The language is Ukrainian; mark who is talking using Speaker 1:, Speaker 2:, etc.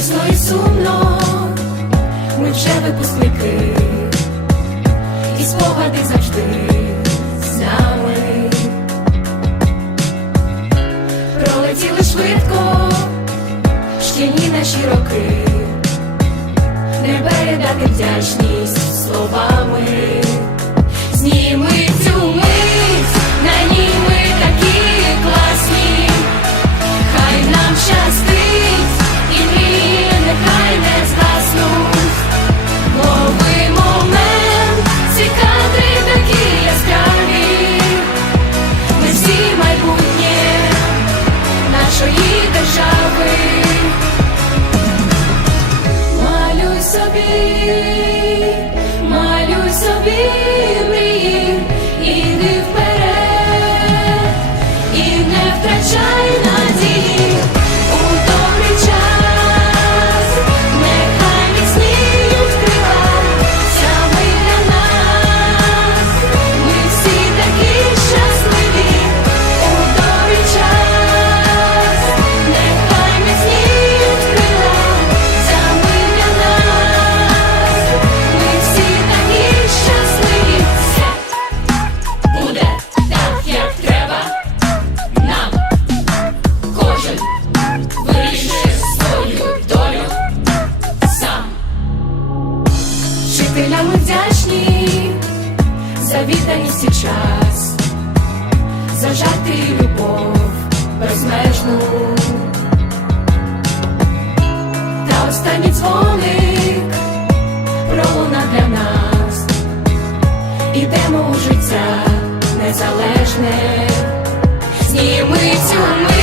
Speaker 1: пісно і сумно, ми вже випускники, і спогади завжди з нами. Пролетіли швидко, шкільні наші роки, не передати вдячність. завітаність і час, зажати любов безмежну, та останній дзвоник пролуна для нас, ідемо у життя незалежне, зніми цю ми.